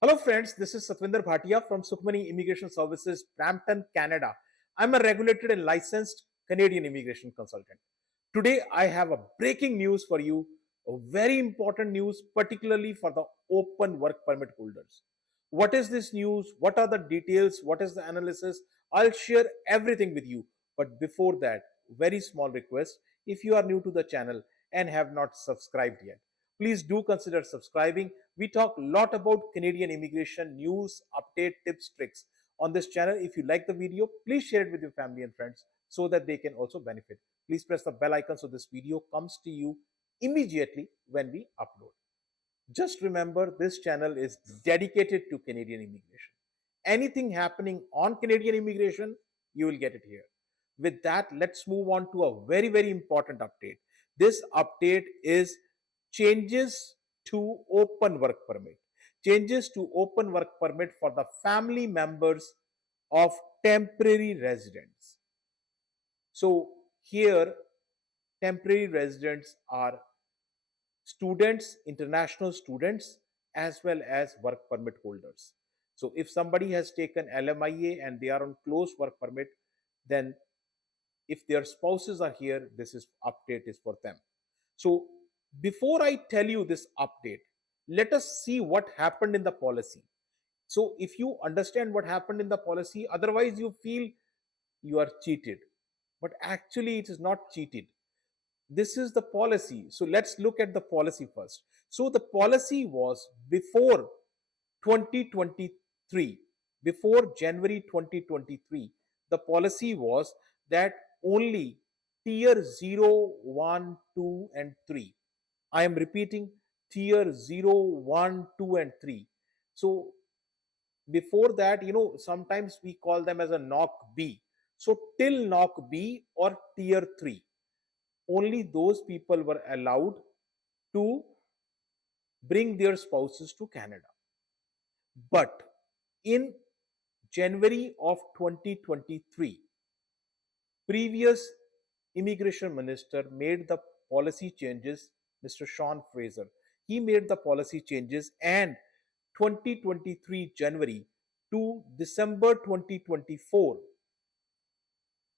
Hello friends, this is Satvinder Bhatia from Sukhmani Immigration Services, Brampton, Canada. I'm a regulated and licensed Canadian immigration consultant. Today I have a breaking news for you, a very important news particularly for the open work permit holders. What is this news? What are the details? What is the analysis? I'll share everything with you. But before that, very small request, if you are new to the channel and have not subscribed yet, please do consider subscribing. We talk a lot about Canadian immigration news, update, tips, tricks on this channel. If you like the video, please share it with your family and friends so that they can also benefit. Please press the bell icon so this video comes to you immediately when we upload. Just remember, this channel is dedicated to Canadian immigration. Anything happening on Canadian immigration, you will get it here. With that, let's move on to a very, very important update. This update is changes to open work permit. Changes to open work permit for the family members of temporary residents. So here, temporary residents are students, international students, as well as work permit holders. So if somebody has taken LMIA and they are on closed work permit, then if their spouses are here, this is update is for them. So before I tell you this update, let us see what happened in the policy. So if you understand what happened in the policy, otherwise you feel you are cheated. But actually it is not cheated. This is the policy. So let's look at the policy first. So the policy was before 2023, before January 2023, the policy was that only tier 0, 1, 2, and 3. I am repeating tier 0, 1, 2, and 3. So before that, sometimes we call them as a knock B. So till knock B or tier 3, only those people were allowed to bring their spouses to Canada. But in January of 2023, previous immigration minister made the policy changes, Mr. Sean Fraser. He made the policy changes, and 2023 January to December 2024,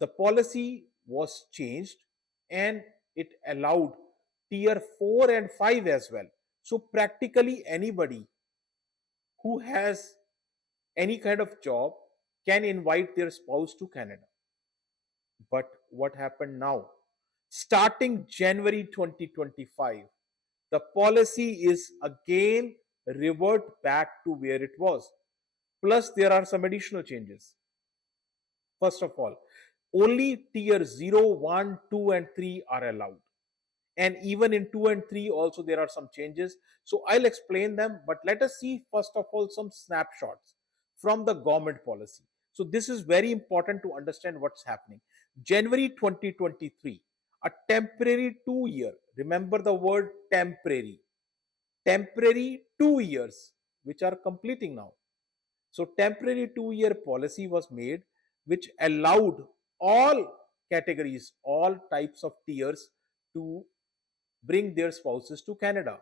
the policy was changed and it allowed tier 4 and 5 as well. So practically anybody who has any kind of job can invite their spouse to Canada. But what happened now? Starting January 2025, the policy is again revert back to where it was. Plus, there are some additional changes. First of all, only tier 0, 1, 2, and 3 are allowed. And even in 2 and 3 also there are some changes. So I'll explain them, but let us see first of all some snapshots from the government policy. So this is very important to understand what's happening. January 2023, a temporary 2-year, remember the word temporary 2 years, which are completing now. So temporary 2-year policy was made, which allowed all categories, all types of tiers to bring their spouses to Canada.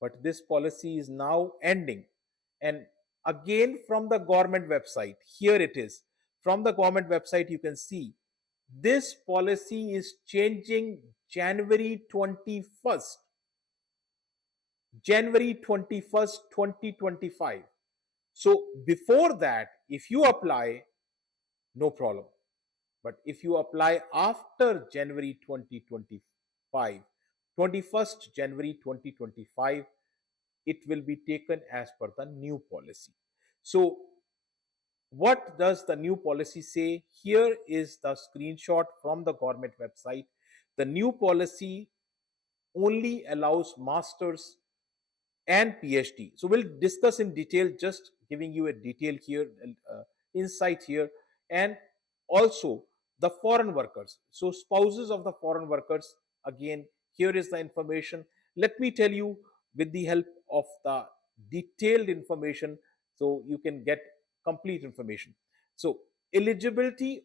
But this policy is now ending. And again, from the government website, here it is. From the government website, you can see this policy is changing January 21st. January 21st, 2025. So before that, if you apply, no problem. But if you apply after January 2025, 21st January 2025, it will be taken as per the new policy. So what does the new policy say? Here is the screenshot from the government website. The new policy only allows masters and PhD. So we'll discuss in detail, just giving you a detail here, insight here, and also the foreign workers. So spouses of the foreign workers, again, here is the information. Let me tell you with the help of the detailed information so you can get complete information. So eligibility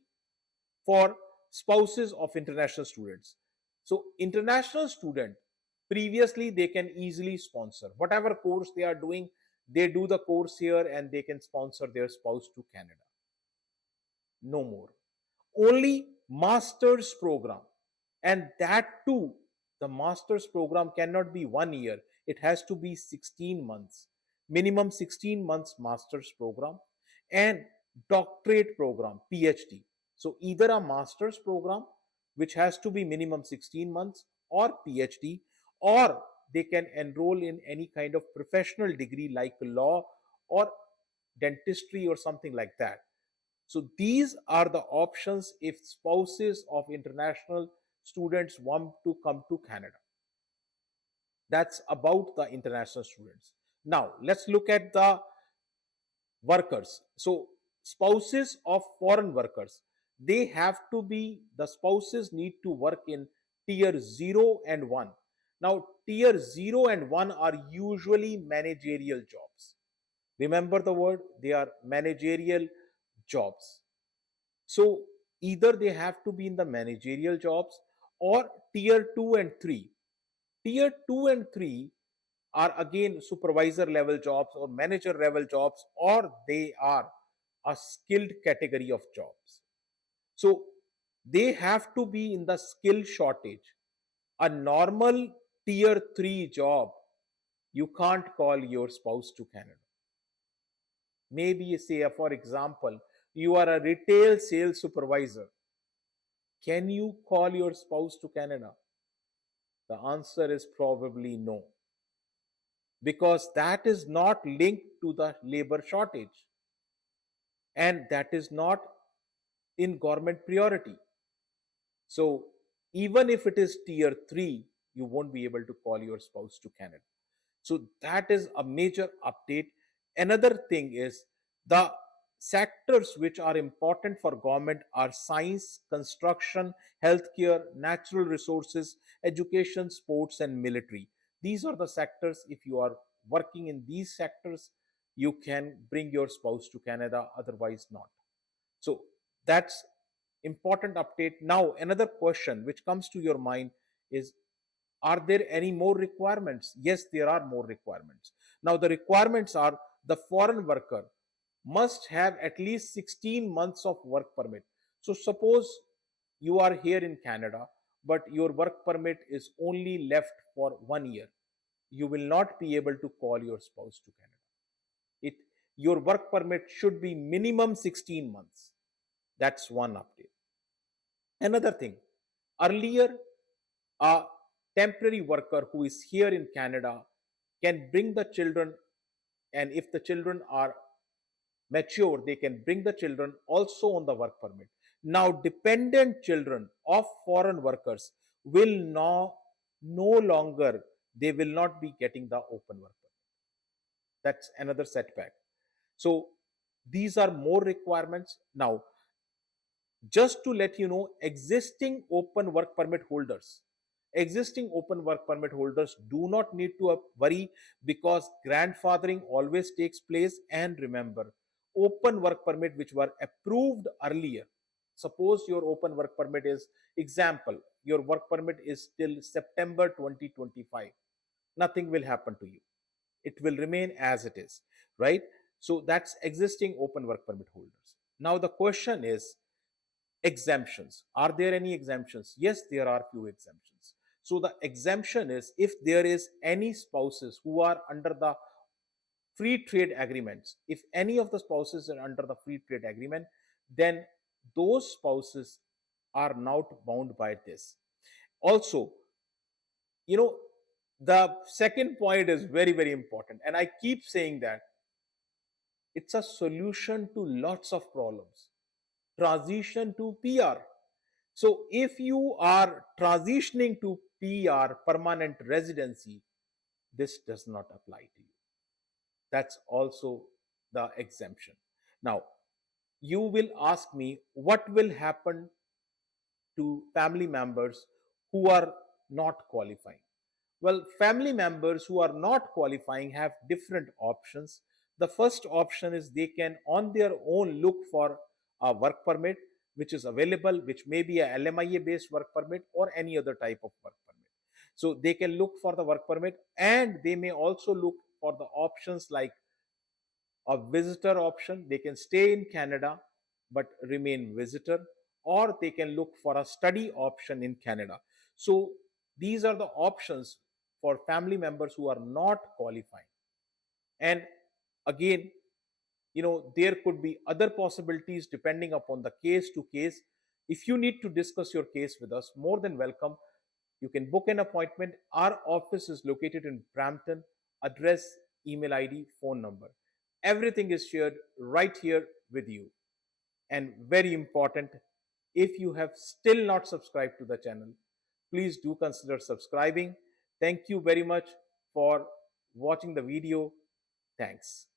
for spouses of international students. So international student, previously they can easily sponsor whatever course they are doing. they do the course here and they can sponsor their spouse to Canada. No more. Only master's program, and that too, the master's program cannot be 1 year, it has to be 16 months, minimum 16 months master's program, and doctorate program, PhD. So either a master's program, which has to be minimum 16 months, or PhD, or they can enroll in any kind of professional degree like law or dentistry or something like that. So these are the options if spouses of international students want to come to Canada. That's about the international students. Now let's look at the workers. So spouses of foreign workers, they have to be, the spouses need to work in tier 0 and 1. Now tier 0 and 1 are usually managerial jobs. Remember the word, they are managerial jobs. So either they have to be in the managerial jobs or tier 2 and 3. Tier 2 and 3 are again supervisor level jobs or manager level jobs, or they are a skilled category of jobs. So they have to be in the skill shortage. A normal tier 3 job, you can't call your spouse to Canada. Maybe say, for example, you are a retail sales supervisor. Can you call your spouse to Canada? The answer is probably no, because that is not linked to the labor shortage and that is not in government priority. So even if it is tier 3, you won't be able to call your spouse to Canada. So that is a major update. Another thing is, the sectors which are important for government are science, construction, healthcare, natural resources, education, sports, and military. These are the sectors. If you are working in these sectors, you can bring your spouse to Canada, otherwise not. So that's important update. Now another question which comes to your mind is, are there any more requirements? Yes, there are more requirements. Now the requirements are, the foreign worker must have at least 16 months of work permit. So suppose you are here in Canada, but your work permit is only left for 1 year. You will not be able to call your spouse to Canada. Your work permit should be minimum 16 months. That's one update. Another thing, earlier, a temporary worker who is here in Canada can bring the children, and if the children are mature, they can bring the children also on the work permit. Now, dependent children of foreign workers will no longer, they will not be getting the open work permit. That's another setback. So these are more requirements. Now, just to let you know, existing open work permit holders, do not need to worry, because grandfathering always takes place. And remember, open work permit which were approved earlier, suppose your open work permit is, example, your work permit is till September 2025, nothing will happen to you, it will remain as it is, right? So that's existing open work permit holders. Now the question is, exemptions. Are there any exemptions? Yes, there are few exemptions. So the exemption is, if there is any spouses who are under the free trade agreements, if any of the spouses are under the free trade agreement, then those spouses are not bound by this. Also, you know, the second point is very, very important, and I keep saying that it's a solution to lots of problems. Transition to PR. So if you are transitioning to PR, permanent residency, this does not apply to you. That's also the exemption. Now, you will ask me, what will happen to family members who are not qualifying? Well, family members who are not qualifying have different options. The first option is, they can on their own look for a work permit which is available, which may be a LMIA based work permit or any other type of work permit. So they can look for the work permit, and they may also look for the options like a visitor option. They can stay in Canada but remain visitor, or they can look for a study option in Canada. So these are the options for family members who are not qualifying. And again, there could be other possibilities depending upon the case to case. If you need to discuss your case with us, more than welcome. You can book an appointment. Our office is located in Brampton. Address, email ID, phone number, everything is shared right here with you. And very important, if you have still not subscribed to the channel, please do consider subscribing. Thank you very much for watching the video. Thanks.